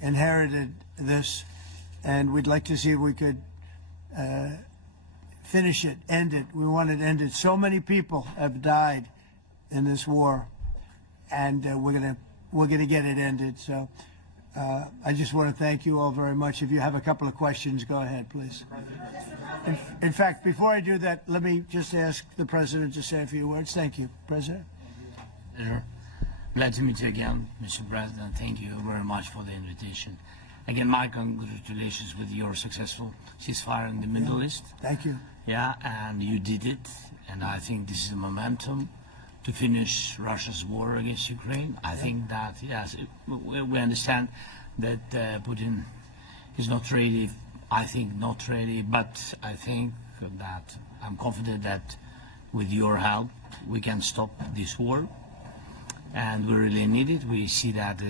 inherited this, and we'd like to see if we could finish it, end it. We want it ended. So many people have died in this war, and we're gonna get it ended. So I just want to thank you all very much. If you have a couple of questions, go ahead, please. In fact, before I do that, let me just ask the President to say a few words. Thank you, President. Glad to meet you again, Mr. President. Thank you very much for the invitation. Again, my congratulations with your successful ceasefire in the Middle East. Thank you. Yeah, and you did it. And I think this is a momentum to finish Russia's war against Ukraine. I think that, yes, we understand that Putin is not ready. I think not ready, but I think that I'm confident that with your help, we can stop this war. And we really need it. We see that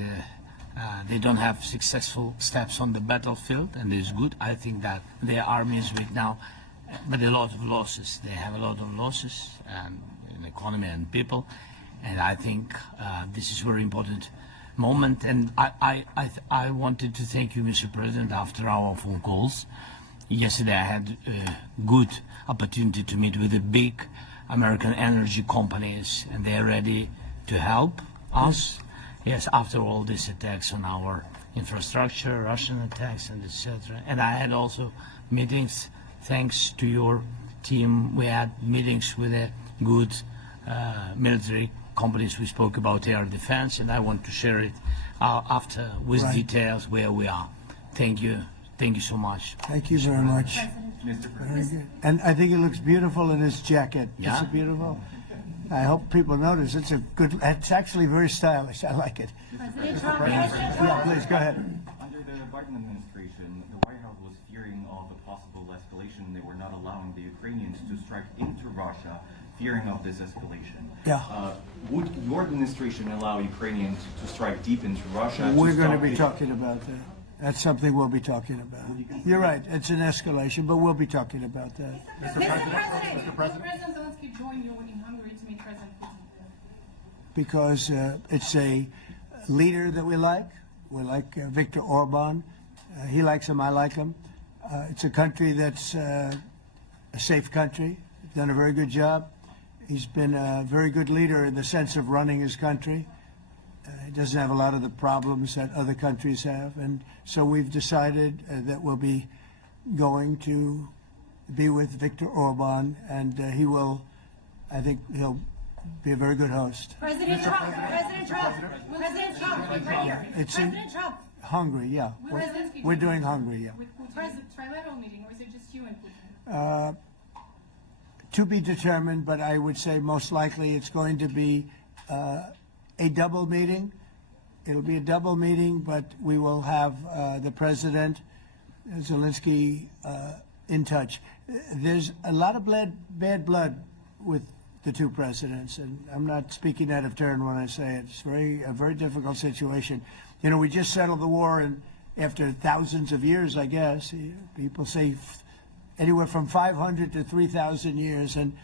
they don't have successful steps on the battlefield, and it's good. I think that their army is weak now, but a lot of losses. They have a lot of losses in economy and people, and I think this is a very important moment. And I wanted to thank you, Mr. President, after our phone calls. Yesterday I had a good opportunity to meet with the big American energy companies, and they're ready to help us. Yes, after all these attacks on our infrastructure, Russian attacks, and etc. And I had also meetings, thanks to your team. We had meetings with a good military companies. We spoke about air defense, and I want to share it after with details where we are. Thank you. Thank you so much. Thank you very much. Mr. Very President. good. And I think it looks beautiful in his jacket. Yeah. Is it beautiful? I hope people notice. It's a good. It's actually very stylish. I like it. Yeah, please go ahead. Under the Biden administration, the White House was fearing of a possible escalation. They were not allowing the Ukrainians to strike into Russia, fearing of this escalation. Yeah. Would your administration allow Ukrainians to strike deep into Russia? We're going to be talking about that. That's something we'll be talking about. You're right. It's an escalation, but we'll be talking about that. Mr. President, will President Zelensky join you in Hungary to meet President Putin? Because it's a leader that we like. We like Viktor Orban. He likes him. I like him. It's a country that's a safe country. Done a very good job. He's been a very good leader in the sense of running his country. He doesn't have a lot of the problems that other countries have. And so we've decided that we'll be going to be with Viktor Orban, and he will, I think he'll be a very good host. President Trump, President Trump, It's in President Trump. Hungary, yeah. We're doing Hungary, yeah. With Putin, trilateral meeting, or is it just you and Putin? To be determined, but I would say most likely it's going to be a double meeting. It'll be a double meeting, but we will have the President, Zelensky, in touch. There's a lot of bad blood with the two presidents, and I'm not speaking out of turn when I say it. It's a very difficult situation. You know, we just settled the war, and after thousands of years, I guess. People say anywhere from 500 to 3,000 years, and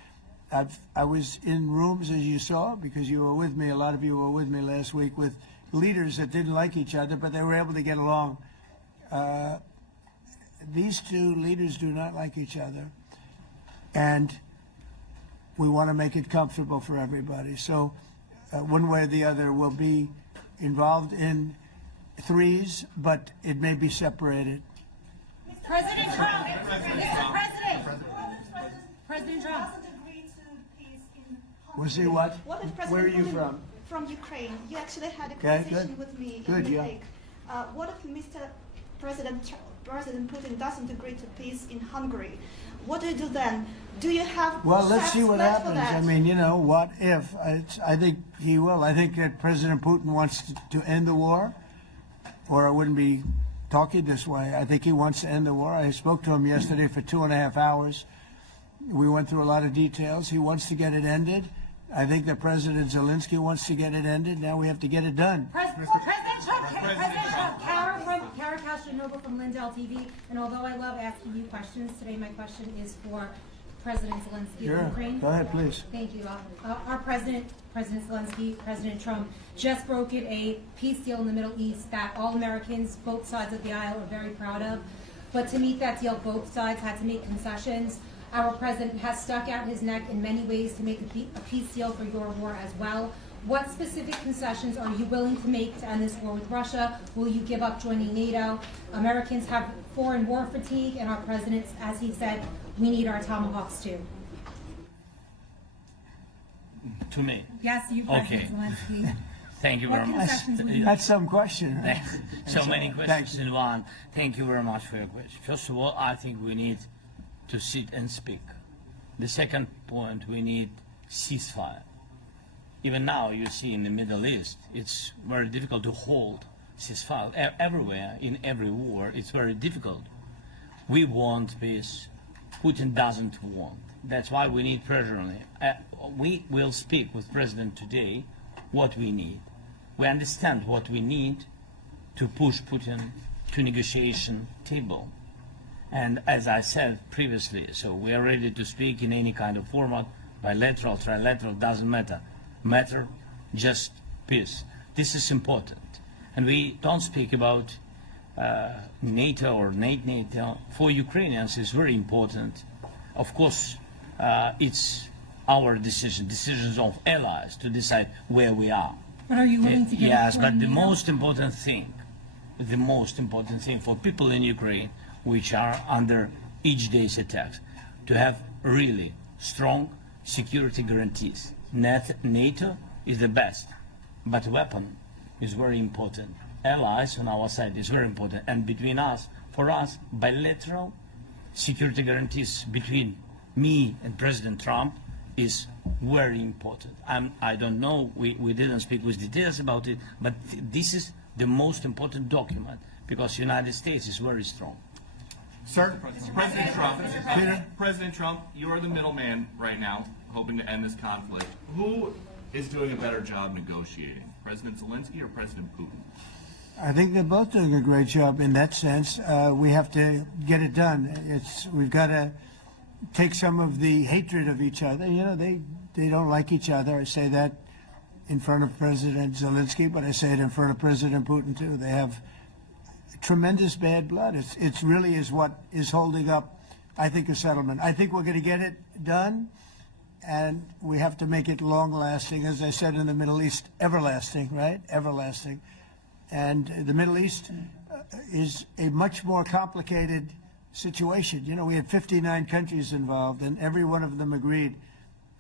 I was in rooms, as you saw, because you were with me, a lot of you were with me last week, with leaders that didn't like each other, but they were able to get along. These two leaders do not like each other, and we want to make it comfortable for everybody. So one way or the other, we'll be involved in threes, but it may be separated. President Trump, Mr. President, President Trump. We'll see what? What if President Where are you Putin from? From Ukraine. You actually had a Okay, conversation good. with me Good, in yeah. The Hague. What if President Putin doesn't agree to peace in Hungary? What do you do then? Do you have Well, let's steps see what planned for happens. that? I mean, you know, what if? I think he will. I think that President Putin wants to end the war, or I wouldn't be talking this way. I think he wants to end the war. I spoke to him yesterday for 2.5 hours. We went through a lot of details. He wants to get it ended. I think that President Zelensky wants to get it ended. Now we have to get it done. President Trump, Kara Castro-Noble from Lindell TV. And although I love asking you questions, today my question is for President Zelensky of Sure. Ukraine. Go ahead, please. Thank you. Our President Zelensky, President Trump, just brokered a peace deal in the Middle East that all Americans, both sides of the aisle, are very proud of. But to meet that deal, both sides had to make concessions. Our President has stuck out his neck in many ways to make a peace deal for your war as well. What specific concessions are you willing to make to end this war with Russia? Will you give up joining NATO? Americans have foreign war fatigue, and our President, as he said, we need our tomahawks too. To me. Yes, you, President Okay. Zelensky. Thank you What very much. concessions will you That's some question. So many Thanks. questions in one. Thank you very much for your question. First of all, I think we need to sit and speak. The second point, we need ceasefire. Even now, you see in the Middle East, it's very difficult to hold ceasefire. Everywhere, in every war, it's very difficult. We want peace. Putin doesn't want. That's why we need pressure on him. We will speak with President today what we need. We understand what we need to push Putin to negotiation table. And as I said previously, so we are ready to speak in any kind of format, bilateral, trilateral, doesn't matter. Matter just peace. This is important. And we don't speak about NATO or NATO. For Ukrainians, it's very important. Of course, it's our decisions of allies to decide where we are. But are you willing to give Yes, up but joining the NATO? most important thing for people in Ukraine, which are under each day's attacks, to have really strong security guarantees. NATO is the best, but weapon is very important. Allies on our side is very important, and between us, for us, bilateral security guarantees between me and President Trump is very important. I don't know, we didn't speak with details about it, but this is the most important document because the United States is very strong. Sir, President Trump, Peter? President Trump, you are the middleman right now, hoping to end this conflict. Who is doing a better job negotiating, President Zelensky or President Putin? I think they're both doing a great job in that sense. We have to get it done. We've got to take some of the hatred of each other. You know, they don't like each other. I say that in front of President Zelensky, but I say it in front of President Putin too. They have tremendous bad blood. It's really is what is holding up, I think, a settlement. I think we're going to get it done, and we have to make it long-lasting. As I said in the Middle East, everlasting, right? Everlasting. And the Middle East is a much more complicated situation. You know, we had 59 countries involved, and every one of them agreed.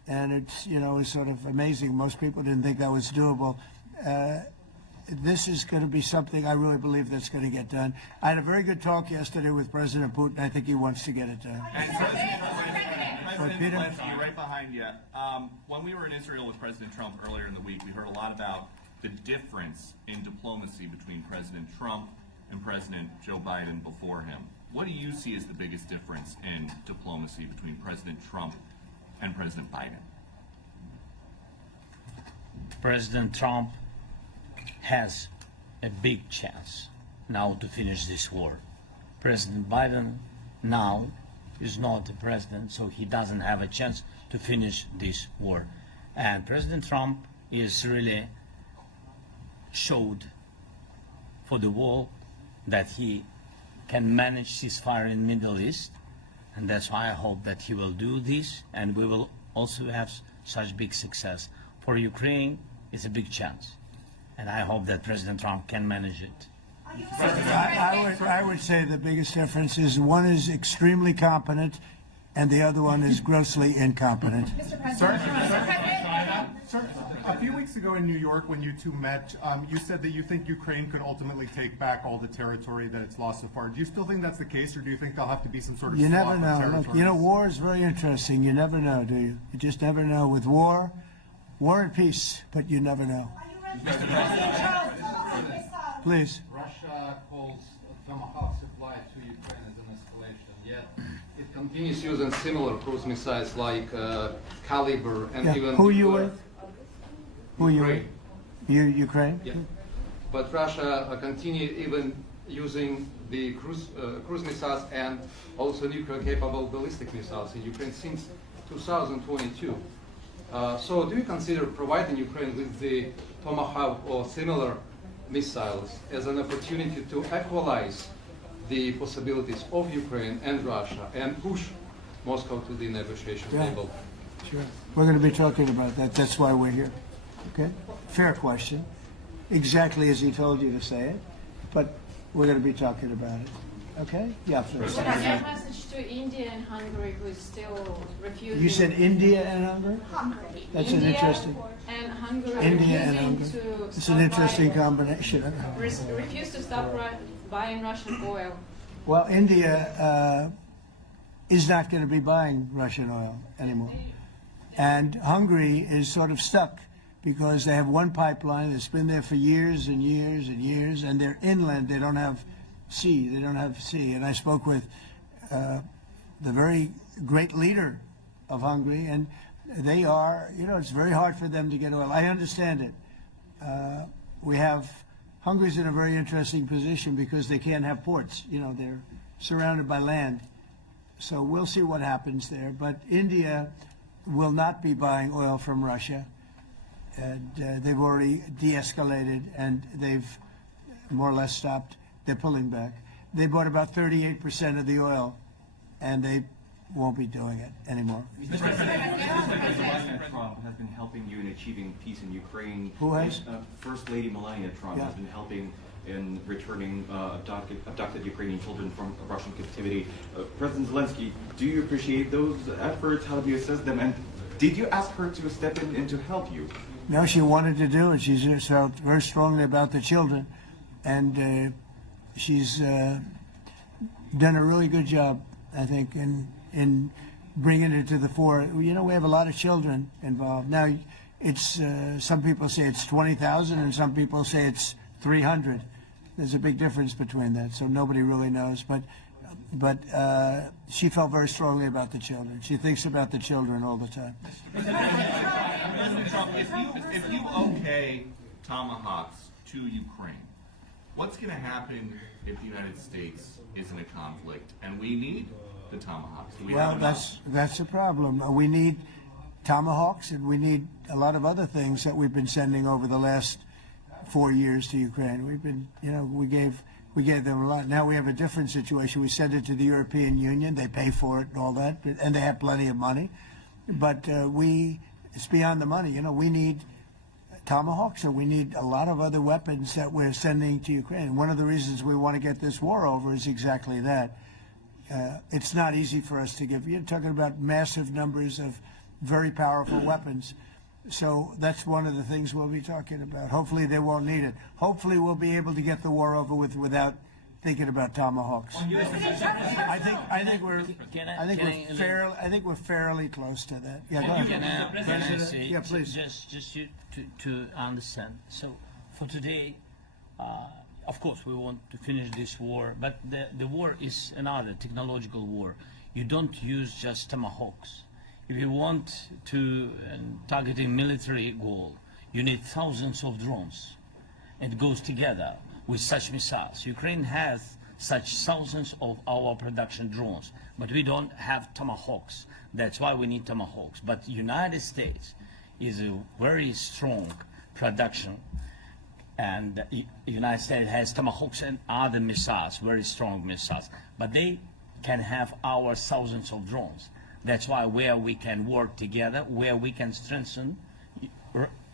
And it's, you know, it's sort of amazing. Most people didn't think that was doable. This is going to be something I really believe that's going to get done. I had a very good talk yesterday with President Putin. I think he wants to get it done. President Peter? Zelensky, right behind you. When we were in Israel with President Trump earlier in the week, we heard a lot about the difference in diplomacy between President Trump and President Joe Biden before him. What do you see as the biggest difference in diplomacy between President Trump and President Biden? President Trump has a big chance now to finish this war. President Biden now is not the president, so he doesn't have a chance to finish this war. And President Trump is really showed for the world that he can manage ceasefire in the Middle East, and that's why I hope that he will do this, and we will also have such big success. For Ukraine, it's a big chance, and I hope that President Trump can manage it. I would say the biggest difference is one is extremely competent and the other one is grossly incompetent. Sir, a few weeks ago in New York when you two met, you said that you think Ukraine could ultimately take back all the territory that it's lost so far. Do you still think that's the case, or do you think there'll have to be some sort of You swap never of know. territories? Look, you know, war is very interesting. You never know, do you? You just never know. With war and peace, but you never know. Please. Russia calls Tomahawk supply to Ukraine as an escalation, yet it continues using similar cruise missiles like Caliber and Yeah. even... Who are you with? Who are you with? Ukraine. Ukraine? Yeah. But Russia continue even using the cruise missiles and also nuclear-capable ballistic missiles in Ukraine since 2022. So do you consider providing Ukraine with the Tomahawk or similar missiles as an opportunity to equalize the possibilities of Ukraine and Russia and push Moscow to the negotiation Yeah. table? Sure. We're going to be talking about that. That's why we're here. Okay? Fair question. Exactly as he told you to say it, but we're going to be talking about it. Okay? Yeah, please. What is your message to India and Hungary who is still refusing? You said India and Hungary? Hungary. That's an India interesting. and Hungary India and refusing Hungary. to It's stop an interesting buying, combination. refuse to stop buying Russian oil. Well, India is not going to be buying Russian oil anymore. And Hungary is sort of stuck because they have one pipeline that's been there for years and years and years, and they're inland. They don't have sea. They don't have sea. And I spoke with the very great leader of Hungary, and they are, it's very hard for them to get oil. I understand it. Hungary's in a very interesting position because they can't have ports. They're surrounded by land. So we'll see what happens there. But India will not be buying oil from Russia. And they've already de-escalated, and they've more or less stopped. They're pulling back. They bought about 38% of the oil, and they won't be doing it anymore. President Trump has been helping you in achieving peace in Ukraine. Who has? First Lady Melania Trump Yeah. has been helping in returning abducted Ukrainian children from Russian captivity. President Zelensky, do you appreciate those efforts? How do you assess them? And did you ask her to step in and to help you? No, she wanted to do it. She's felt very strongly about the children, and she's done a really good job, I think, in bringing it to the fore. We have a lot of children involved. Now, it's some people say it's 20,000, and some people say it's 300. There's a big difference between that, so nobody really knows. But she felt very strongly about the children. She thinks about the children all the time. President Trump, if you okay Tomahawks to Ukraine, what's going to happen if the United States is in a conflict and we need the Tomahawks? Do we have Well, enough? that's a problem. We need Tomahawks, and we need a lot of other things that we've been sending over the last 4 years to Ukraine. We've been, we gave them a lot. Now we have a different situation. We send it to the European Union. They pay for it and all that, and they have plenty of money. But it's beyond the money. We need Tomahawks, and we need a lot of other weapons that we're sending to Ukraine. One of the reasons we want to get this war over is exactly that. It's not easy for us to give. You're talking about massive numbers of very powerful weapons. So that's one of the things we'll be talking about. Hopefully they won't need it. Hopefully we'll be able to get the war over with without thinking about Tomahawks. I think we're fairly close to that. Yeah, go ahead. Can I say, Yeah, please. just to understand. So for today, of course, we want to finish this war, but the war is another technological war. You don't use just Tomahawks. If you want to target a military goal, you need thousands of drones. It goes together with such missiles. Ukraine has such thousands of our production drones, but we don't have Tomahawks. That's why we need Tomahawks. But United States is a very strong production, and the United States has Tomahawks and other missiles, very strong missiles, but they can have our thousands of drones. That's why where we can work together, where we can strengthen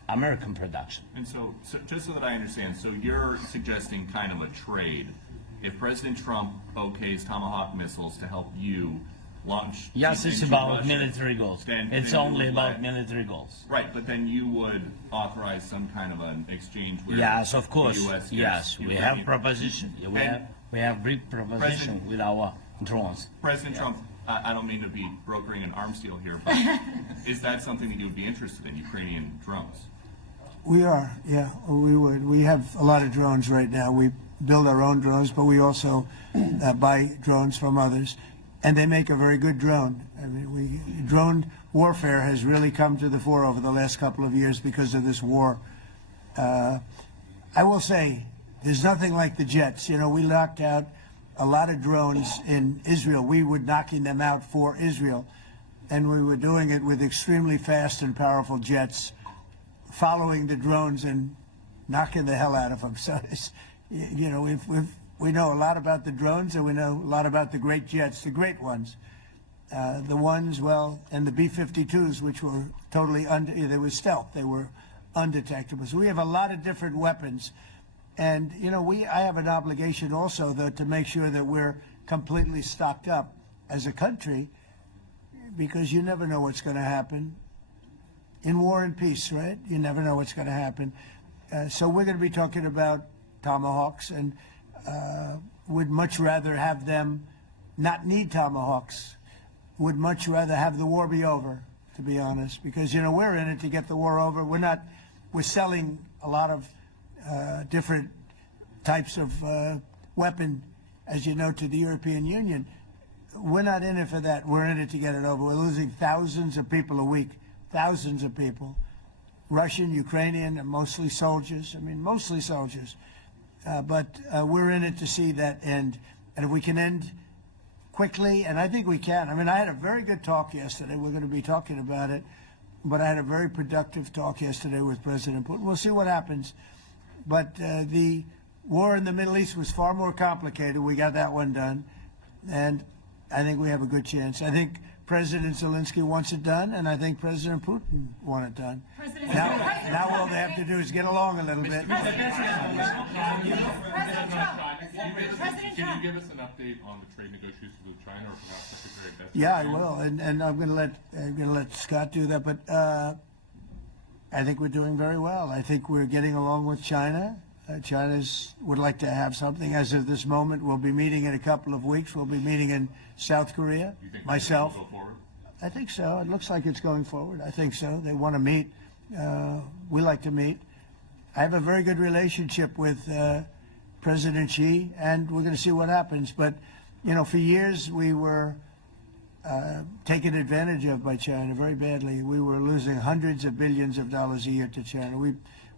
American production. And so just so that I understand, so you're suggesting kind of a trade. If President Trump okays Tomahawk missiles to help you launch... Yes, it's into about Russia, military goals. then It's you only would about let- military goals. Right, but then you would authorize some kind of an exchange where Yes, of the course. US gets Yes, we Ukrainian- have proposition. We have brief proposition President- with our drones. President Trump, I don't mean to be brokering an arms deal here, but is that something that you would be interested in, Ukrainian drones? We are, yeah, we would. We have a lot of drones right now. We build our own drones, but we also buy drones from others, and they make a very good drone. I mean, drone warfare has really come to the fore over the last couple of years because of this war. I will say, There's nothing like the jets. You know, we knocked out a lot of drones in Israel. We were knocking them out for Israel, and we were doing it with extremely fast and powerful jets, following the drones and knocking the hell out of them. So, you know, we know a lot about the drones, and we know a lot about the great jets, the great ones. The ones, well, and the B-52s, which were totally they were stealth. They were undetectable. So we have a lot of different weapons. And, you know, I have an obligation also, though, to make sure that we're completely stocked up as a country, because you never know what's going to happen. In war and peace, right? You never know what's going to happen. So we're going to be talking about tomahawks, and would much rather have them not need tomahawks. Would much rather have the war be over, to be honest, because, you know, we're in it to get the war over. We're selling a lot of different types of weapon, as you know, to the European Union. We're not in it for that. We're in it to get it over. We're losing thousands of people a week, thousands of people, Russian, Ukrainian, and mostly soldiers. I mean, mostly soldiers. But we're in it to see that end. And if we can end quickly, and I think we can. I mean, I had a very good talk yesterday. We're going to be talking about it. But I had a very productive talk yesterday with President Putin. We'll see what happens. But the war in the Middle East was far more complicated. We got that one done. And I think we have a good chance. I think President Zelensky wants it done, and I think President Putin wants it done. Now all they have to do is get along a little bit. Can you give us an update on the trade negotiations with China, or perhaps Secretary of Defense? Yeah, I will, and I'm going to let Scott do that. But I think we're doing very well. I think we're getting along with China. China would like to have something. As of this moment, we'll be meeting in a couple of weeks. We'll be meeting in South Korea. You think myself. Go forward? I think so. It looks like it's going forward. I think so. They want to meet. We like to meet. I have a very good relationship with President Xi, and we're going to see what happens. But, you know, for years we were taken advantage of by China very badly. We were losing hundreds of billions of dollars a year to China.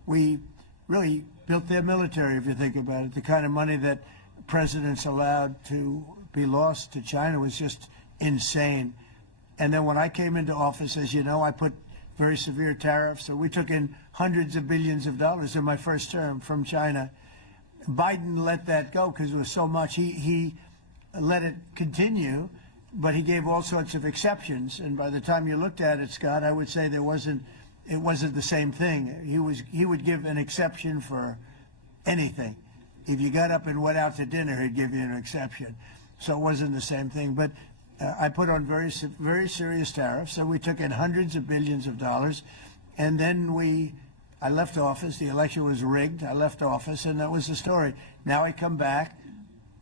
We really built their military, if you think about it. The kind of money that presidents allowed to be lost to China was just insane. And then when I came into office, as you know, I put very severe tariffs. So we took in hundreds of billions of dollars in my first term from China. Biden let that go because it was so much. He let it continue, but he gave all sorts of exceptions. And by the time you looked at it, Scott, I would say it wasn't the same thing. He would give an exception for anything. If you got up and went out to dinner, he'd give you an exception. So it wasn't the same thing. But I put on very serious tariffs. So we took in hundreds of billions of dollars, and then I left office. The election was rigged. I left office, and that was the story. Now I come back,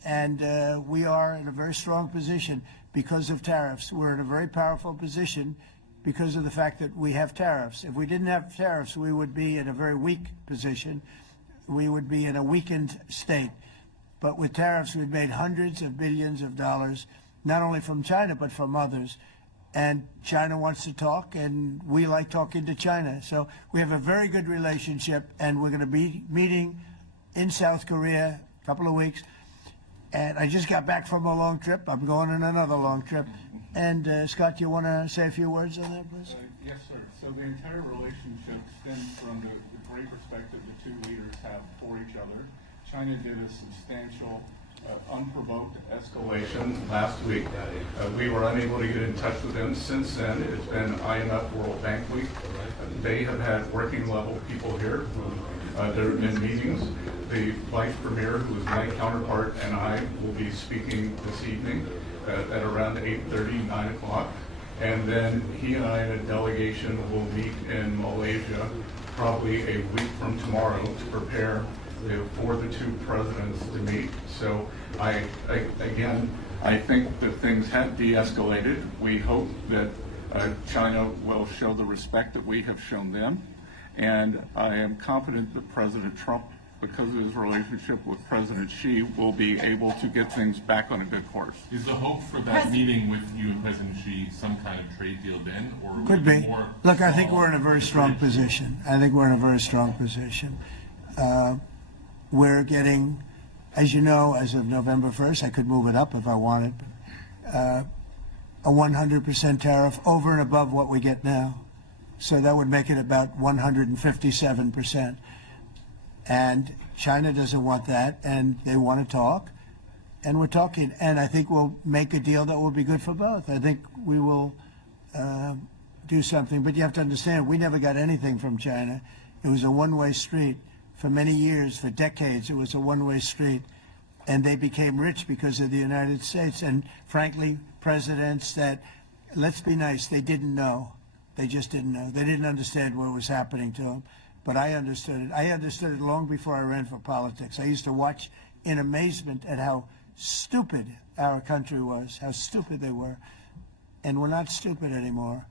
and we are in a very strong position because of tariffs. We're in a very powerful position because of the fact that we have tariffs. If we didn't have tariffs, we would be in a very weak position. We would be in a weakened state. But with tariffs, we've made hundreds of billions of dollars, not only from China, but from others. And China wants to talk, and we like talking to China. So we have a very good relationship, and we're going to be meeting in South Korea a couple of weeks. And I just got back from a long trip. I'm going on another long trip. And Scott, you want to say a few words on that, please? Yes, sir. So the entire relationship stems from the great respect that the two leaders have for each other. China did a substantial, unprovoked escalation last week. We were unable to get in touch with them since then. It's been IMF World Bank Week. They have had working level people here. There have been meetings. The Vice Premier, who is my counterpart, and I will be speaking this evening at around 8:30, 9 o'clock. And then he and I and a delegation will meet in Malaysia probably a week from tomorrow to prepare for the two presidents to meet. So I think that things have de-escalated. We hope that China will show the respect that we have shown them. And I am confident that President Trump, because of his relationship with President Xi, will be able to get things back on a good course. Is the hope for that meeting with you and President Xi some kind of trade deal then? Or could be. Look, I think we're in a very strong position. I think we're in a very strong position. we're getting, as you know, as of November 1st, I could move it up if I wanted, a 100% tariff over and above what we get now. So that would make it about 157%. And China doesn't want that, and they want to talk, and we're talking. And I think we'll make a deal that will be good for both. I think we will do something. But you have to understand, we never got anything from China. It was a one-way street. For many years, for decades, it was a one-way street. And they became rich because of the United States. And frankly, presidents that, let's be nice, they didn't know. They just didn't know. They didn't understand what was happening to them. But I understood it. I understood it long before I ran for politics. I used to watch in amazement at how stupid our country was, how stupid they were. And we're not stupid anymore.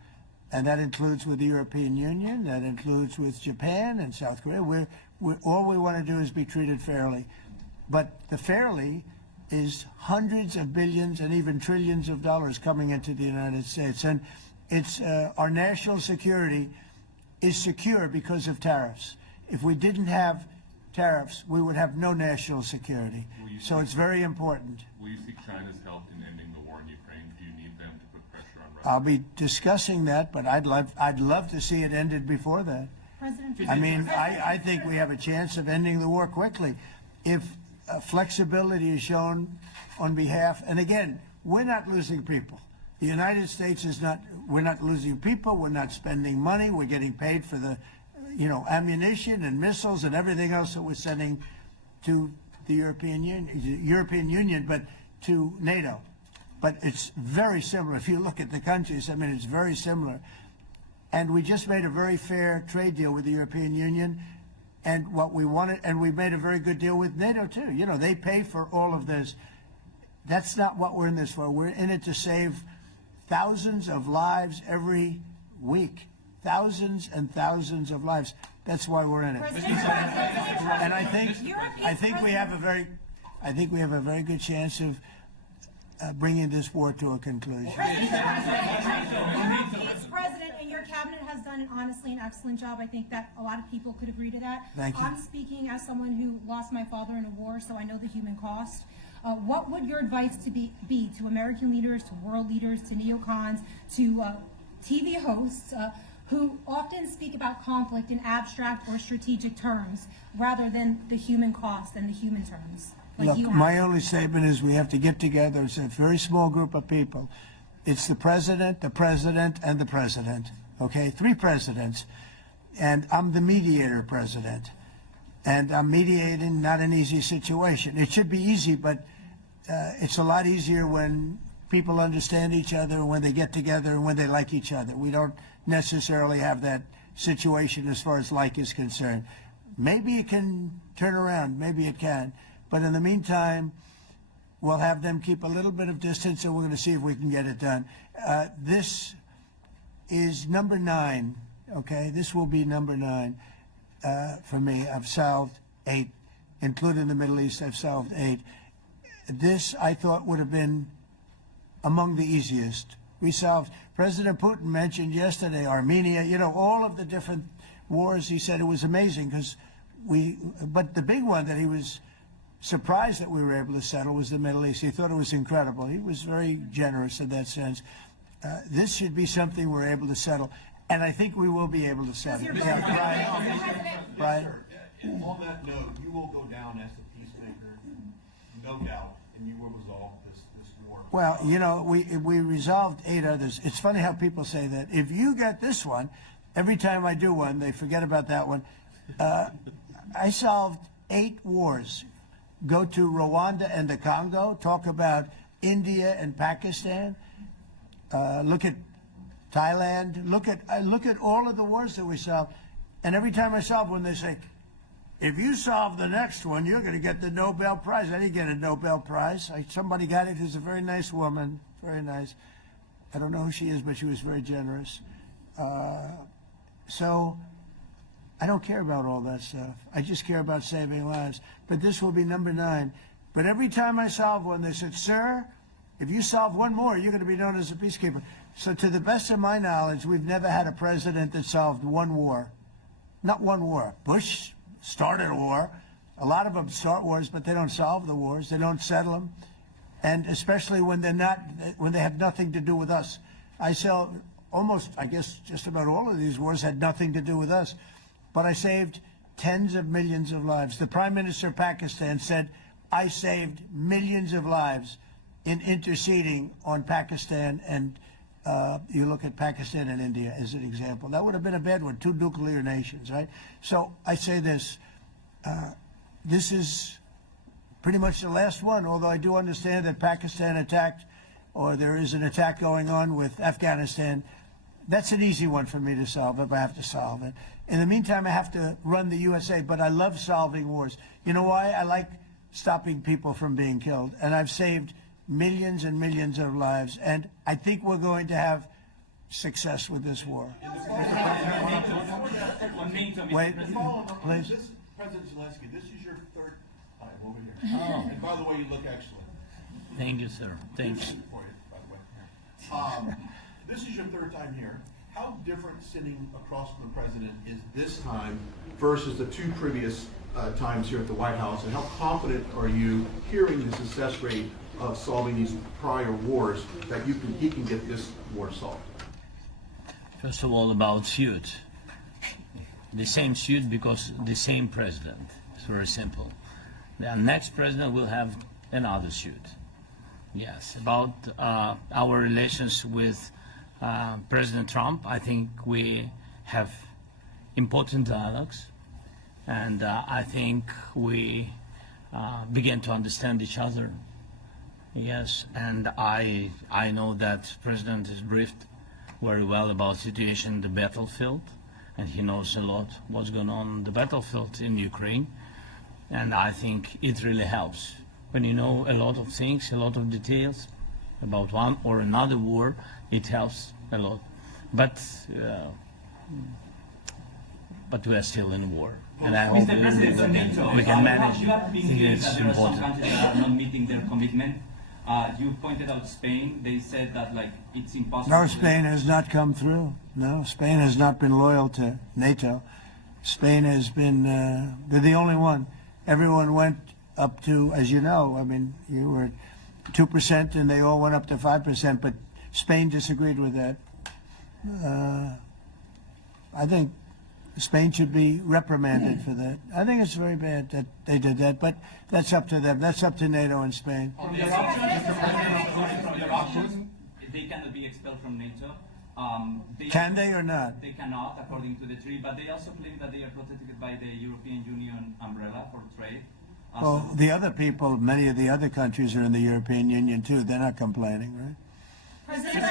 And that includes with the European Union, that includes with Japan and South Korea. All we want to do is be treated fairly. But the fairly is hundreds of billions and even trillions of dollars coming into the United States. And it's our national security is secure because of tariffs. If we didn't have tariffs, we would have no national security. So it's very important. Will you seek China's help in ending the war in Ukraine? Do you need them to put pressure on Russia? I'll be discussing that, but I'd love to see it ended before that. I mean, I think we have a chance of ending the war quickly if flexibility is shown on behalf. And again, we're not losing people. The United States is not. We're not losing people. We're not spending money. We're getting paid for the, ammunition and missiles and everything else that we're sending to the European Union, but to NATO. But it's very similar. If you look at the countries, I mean, it's very similar. And we just made a very fair trade deal with the European Union, and what we wanted, and we made a very good deal with NATO too. They pay for all of this. That's not what we're in this for. We're in it to save thousands of lives every week. Thousands and thousands of lives. That's why we're in it. And I think we have a very good chance of bringing this war to a conclusion. You're a peace president, and your cabinet has done honestly an excellent job. I think that a lot of people could agree to that. Thank you. I'm speaking as someone who lost my father in a war, so I know the human cost. What would your advice be to American leaders, to world leaders, to neocons, to TV hosts who often speak about conflict in abstract or strategic terms rather than the human cost and the human terms? Look, my only statement is we have to get together. It's a very small group of people. It's the president, and the president. Okay, 3 presidents. And I'm the mediator president. And I'm mediating not an easy situation. It should be easy, but it's a lot easier when people understand each other, when they get together, and when they like each other. We don't necessarily have that situation as far as like is concerned. Maybe it can turn around. Maybe it can. But in the meantime, we'll have them keep a little bit of distance, and we're going to see if we can get it done. This is number 9, okay? This will be number 9 for me. I've solved 8, including the Middle East. I've solved 8. This, I thought, would have been among the easiest. President Putin mentioned yesterday Armenia, all of the different wars. He said it was amazing but the big one that he was surprised that we were able to settle was the Middle East. He thought it was incredible. He was very generous in that sense. This should be something we're able to settle, and I think we will be able to settle. Brian? On that note, you will go down as the peacemaker, no doubt, and you will resolve this war. Well, we resolved 8 others. It's funny how people say that. If you get this one, every time I do one, they forget about that one. I solved 8 wars. Go to Rwanda and the Congo, talk about India and Pakistan, look at Thailand, look at all of the wars that we solved. And every time I solve one, they say, if you solve the next one, you're going to get the Nobel Prize. I didn't get a Nobel Prize. Somebody got it who's a very nice woman, very nice. I don't know who she is, but she was very generous. So I don't care about all that stuff. I just care about saving lives. But this will be number 9. But every time I solve one, they said, sir, if you solve one more, you're going to be known as a peacekeeper. So to the best of my knowledge, we've never had a president that solved one war. Not one war. Bush started a war, A lot of them start wars, but they don't solve the wars. They don't settle them, and especially when they have nothing to do with us. I saw almost, I guess, just about all of these wars had nothing to do with us, but I saved tens of millions of lives. The Prime Minister of Pakistan said, "I saved millions of lives in interceding on Pakistan," and you look at Pakistan and India as an example. That would have been a bad one, two nuclear nations, right? So I say this. This is pretty much the last one, although I do understand that Pakistan attacked, or there is an attack going on with Afghanistan. That's an easy one for me to solve if I have to solve it. In the meantime, I have to run the USA, but I love solving wars. You know why? I like stopping people from being killed, and I've saved millions and millions of lives, and I think we're going to have success with this war. Wait, please. President Zelensky, this is your third time over here. Oh. And by the way, you look excellent. Thank you, sir. Thanks. For you, by the way. This is your third time here. How different sitting across from the president is this time versus the two previous times here at the White House? And how confident are you hearing the success rate of solving these prior wars that he can get this war solved? First of all, about suit. The same suit because the same president. It's very simple. The next president will have another suit. Yes. About our relations with President Trump, I think we have important dialogues, and I think we begin to understand each other. Yes, and I know that President is briefed very well about the situation in the battlefield, and he knows a lot what's going on in the battlefield in Ukraine, and I think it really helps. When you know a lot of things, a lot of details about one or another war, it helps a lot. But we are still in war. And I hope we can manage. You have been hearing It's that there are some important. countries that are not meeting their commitment. You pointed out Spain. They said that it's impossible. No, Spain has not come through. No, Spain has not been loyal to NATO. Spain has been, they're the only one. Everyone went up to, as you know, I mean, you were 2% and they all went up to 5%, but Spain disagreed with that. I think Spain should be reprimanded for that. I think it's very bad that they did that, but that's up to them. That's up to NATO and Spain. On the options, they cannot be expelled from NATO. Can they or not? They cannot, according to the treaty, but they also claim that they are protected by the European Union umbrella for trade. Well, the other people, many of the other countries are in the European Union too. They're not complaining, right? President,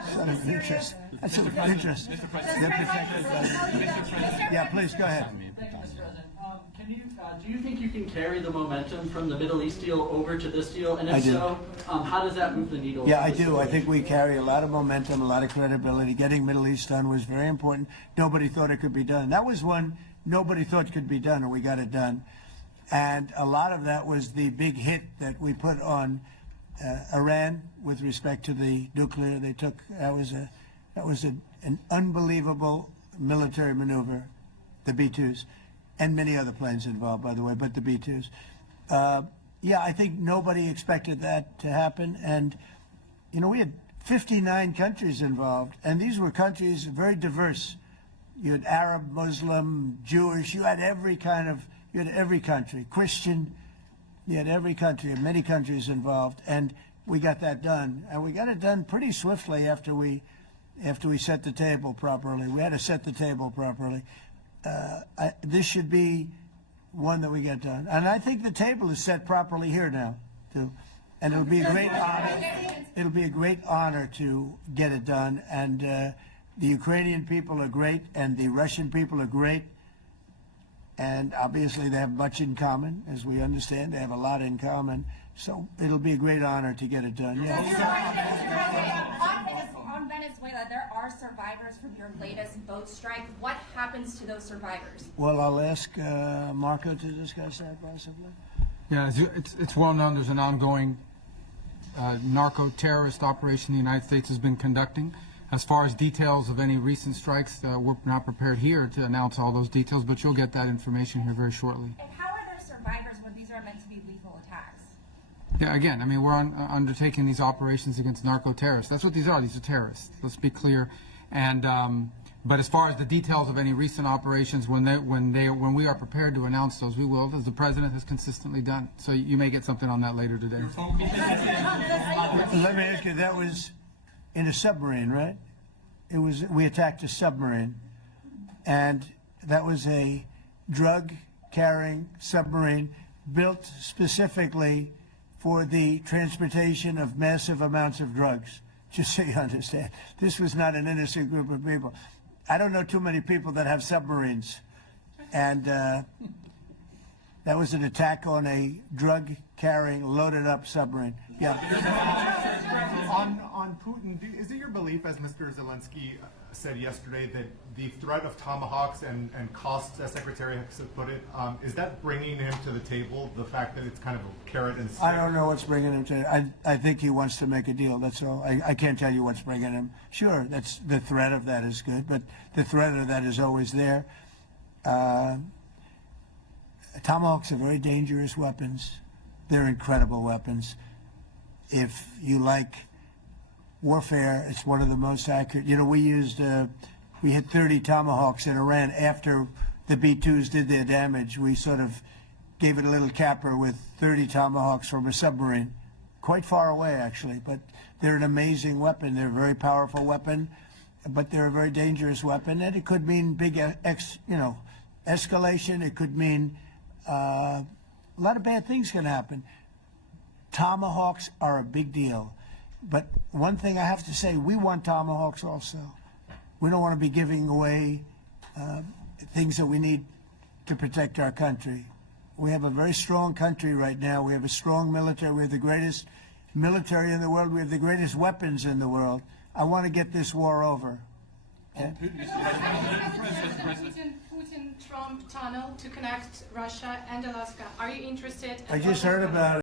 That's of interest. That's of interest. Yeah, please go ahead. Thank you, Mr. President. Do you think you can carry the momentum from the Middle East deal over to this deal? And I if do. so, how does that move the needle? Yeah, I for this do. I situation? think we carry a lot of momentum, a lot of credibility. Getting Middle East done was very important. Nobody thought it could be done. That was one nobody thought could be done, and we got it done. And a lot of that was the big hit that we put on Iran with respect to the nuclear. They took that was an unbelievable military maneuver, the B-2s, and many other planes involved, by the way, but the B-2s. Yeah, I think nobody expected that to happen, and you know we had 59 countries involved, and these were countries very diverse. You had Arab, Muslim, Jewish. You had every country, Christian. You had every country, many countries involved, and we got that done. And we got it done pretty swiftly after we set the table properly. We had to set the table properly. This should be one that we get done. And I think the table is set properly here now, too. And it'll be a great honor. It'll be a great honor to get it done. And the Ukrainian people are great, and the Russian people are great. And obviously they have much in common, as we understand. They have a lot in common. So it'll be a great honor to get it done. Yeah. On Venezuela, there are survivors from your latest boat strike. What happens to those survivors? Well, I'll ask Marco to discuss that possibly. Yeah, it's well known there's an ongoing narco-terrorist operation the United States has been conducting As far as details of any recent strikes, we're not prepared here to announce all those details, but you'll get that information here very shortly. And how are there survivors when these are meant to be lethal attacks? Yeah, again, I mean, we're undertaking these operations against narco-terrorists. That's what these are. These are terrorists. Let's be clear. And but as far as the details of any recent operations, when we are prepared to announce those, we will, as the president has consistently done. So you may get something on that later today. Let me ask you, that was in a submarine, right? It was, we attacked a submarine, and that was a drug-carrying submarine built specifically for the transportation of massive amounts of drugs. Just so you understand, this was not an innocent group of people. I don't know too many people that have submarines, and that was an attack on a drug-carrying, loaded-up submarine. Yeah. On Putin, is it your belief, as Mr. Zelensky said yesterday, that the threat of tomahawks and costs, as Secretary Hicks put it, is that bringing him to the table, the fact that it's kind of a carrot and stick? I don't know what's bringing him to. I think he wants to make a deal. That's all. I can't tell you what's bringing him. Sure, that's the threat of that is good, but the threat of that is always there. Tomahawks are very dangerous weapons. They're incredible weapons. If you like warfare, it's one of the most accurate. You know, we hit 30 Tomahawks in Iran after the B-2s did their damage. We sort of gave it a little capper with 30 Tomahawks from a submarine, quite far away actually, but they're an amazing weapon. They're a very powerful weapon, but they're a very dangerous weapon, and it could mean big, escalation. It could mean a lot of bad things can happen. Tomahawks are a big deal. But one thing I have to say, we want Tomahawks also. We don't want to be giving away things that we need to protect our country. We have a very strong country right now. We have a strong military. We have the greatest military in the world. We have the greatest weapons in the world. I want to get this war over. Okay? Putin-Trump tunnel to connect Russia and Alaska. Are you interested? I just heard about it.